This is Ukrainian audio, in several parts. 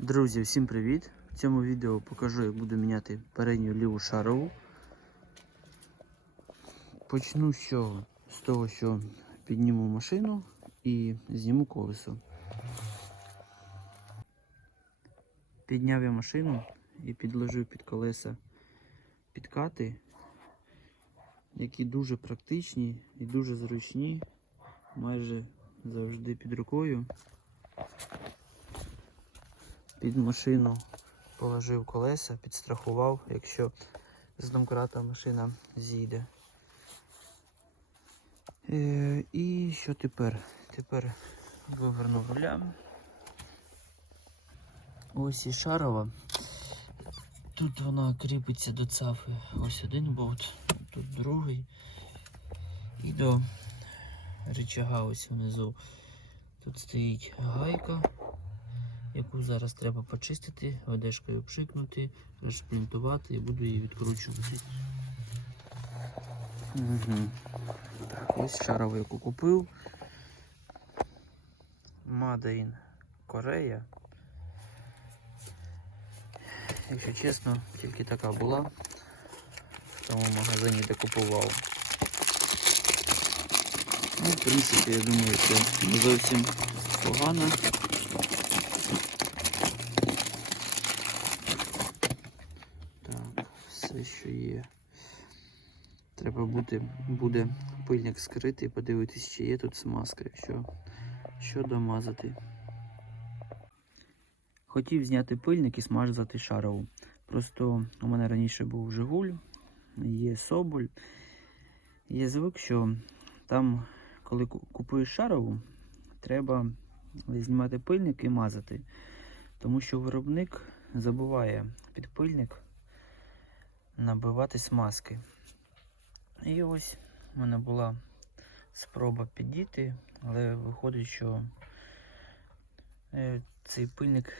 Друзі, всім привіт! В цьому відео покажу, як буду міняти передню ліву шарову. Почну з? З того, що підніму машину і зніму колесо. Підняв я машину і підложив під колеса підкати, які дуже практичні і дуже зручні, майже завжди під рукою під машину положив колеса, підстрахував, якщо з домкрата машина зійде. Е, і що тепер? Тепер виверну руля. Ось і шарова. Тут вона кріпиться до цафи. Ось один болт, тут другий. І до рычага ось внизу. Тут стоїть гайка яку зараз треба почистити, ведешкою пшикнути, розшплінтувати і буду її відкручувати. Угу. Так, ось шарову, яку купив. In Korea. Якщо чесно, тільки така була в тому магазині, де купував. Ну, в принципі, я думаю, це не зовсім погано. Так, все, що є. Треба бути, буде пильник скритий, подивитись, чи є тут смазка, якщо що домазати. Хотів зняти пильник і смазати шарову. Просто у мене раніше був Жигуль, є Соболь. Є звик, що там, коли купуєш шарову, треба знімати пильник і мазати. Тому що виробник забуває під пильник набивати смазки. І ось в мене була спроба підійти, але виходить, що е, цей пильник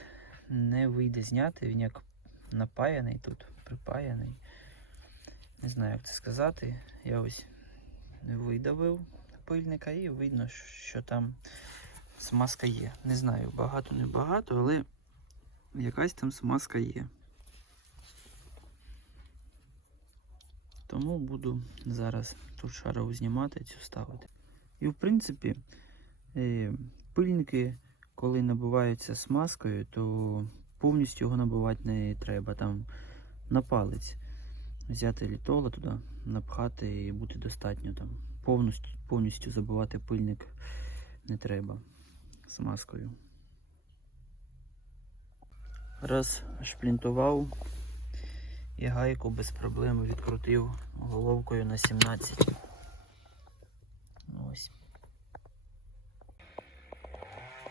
не вийде зняти, він як напаяний тут, припаяний. Не знаю, як це сказати. Я ось видавив пильника і видно, що там смазка є. Не знаю, багато не багато, але якась там смазка є. Тому буду зараз тут шарову знімати, цю ставити. І в принципі, е, пильники, коли набиваються смазкою, то повністю його набивати не треба. Там на палець взяти літола туди, напхати і буде достатньо там. Повністю, повністю забивати пильник не треба смазкою. Раз шплінтував і гайку без проблем відкрутив головкою на 17. Ось.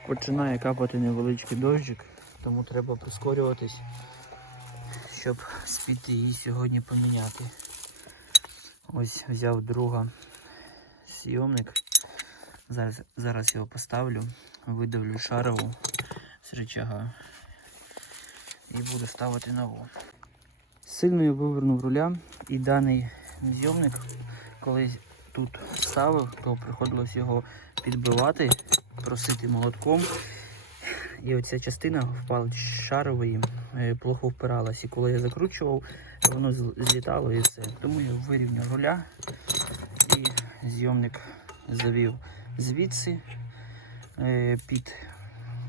Починає капати невеличкий дощик, тому треба прискорюватись, щоб спіти її сьогодні поміняти. Ось взяв друга сйомник. Зараз, зараз його поставлю, видавлю шарову з рычага і буду ставити нову. Сильно я вивернув руля і даний зйомник, коли тут ставив, то приходилось його підбивати, просити молотком. І оця частина в шарової е, плохо впиралась. І коли я закручував, воно злітало і все. Тому я вирівняв руля і зйомник завів звідси е, під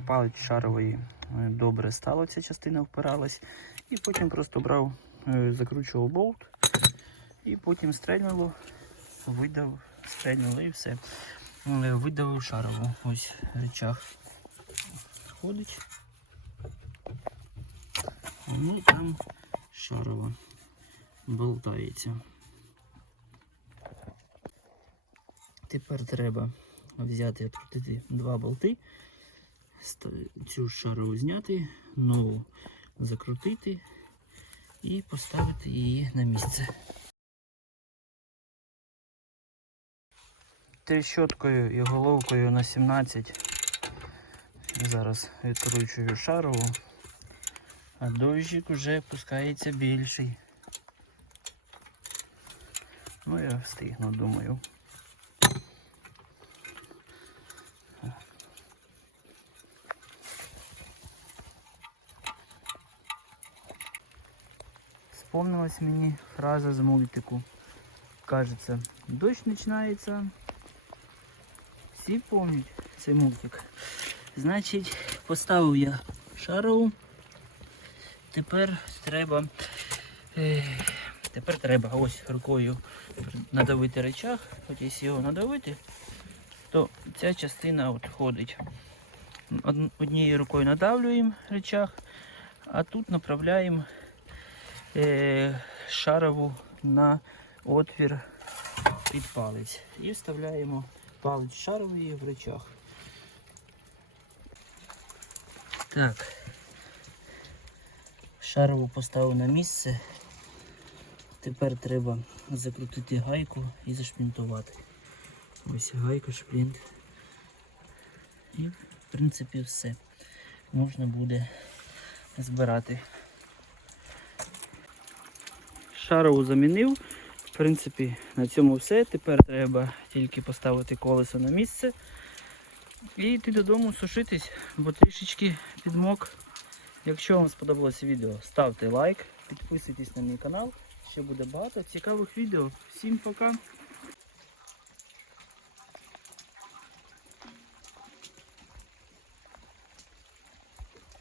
палець шарової е, добре стало ця частина впиралась. І потім просто брав, закручував болт, і потім стрельнуло, видав, стрельнуло і все. Е, Видавив шарову. Ось речах ходить. Ну там шарова болтається. Тепер треба взяти, відкрутити два болти, цю шарову зняти, нову закрутити і поставити її на місце. Трещоткою і головкою на 17. Зараз відкручую шарову, а дощик вже пускається більший. Ну я встигну, думаю. Вспомнилась мені фраза з мультику. Кажеться, дощ починається. Всі пам'ятають цей мультик. Значить, поставив я шарову. Тепер треба. е, Тепер треба ось рукою надавити речах. От якщо його надавити, то ця частина от ходить. Однією рукою надавлюємо речах, а тут направляємо е, шарову на отвір під палець. І вставляємо палець шарової в речах. Так. Шарову поставив на місце. Тепер треба закрутити гайку і зашплінтувати. Ось гайка, шплінт. І в принципі все. Можна буде збирати. Шарову замінив. В принципі, на цьому все. Тепер треба тільки поставити колесо на місце і йти додому сушитись, бо трішечки підмок. Якщо вам сподобалося відео, ставте лайк, підписуйтесь на мій канал. Ще буде багато цікавих відео. Всім пока!